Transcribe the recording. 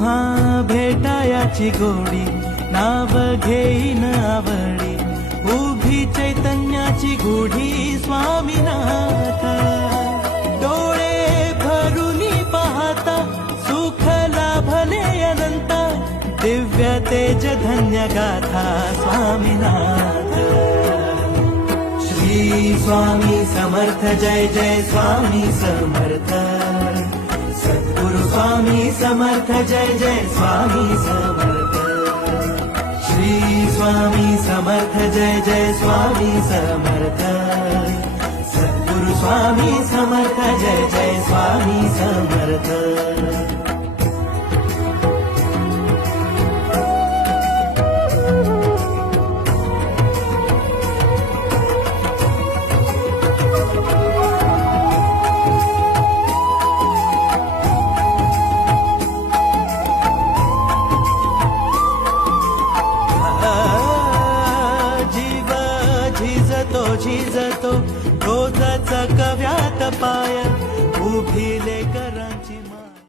तुम्हा भेटायाची गोडी नाव घेईन आवडी उभी चैतन्याची गुढी स्वामीनाथ डोळे भरूनी पाहता सुख लाभले अनंत दिव्य तेज धन्य गाथा स्वामीनाथ श्री स्वामी समर्थ जय जय स्वामी समर्थ सद्गुरु स्वामी समर्थ जय जय स्वामी समर्थ श्री स्वामी समर्थ जय जय स्वामी समर्थ सद्गुरु स्वामी समर्थ जय जय स्वामी समर्थ झिजतो रोजच कव्यात पाय उभी लेकर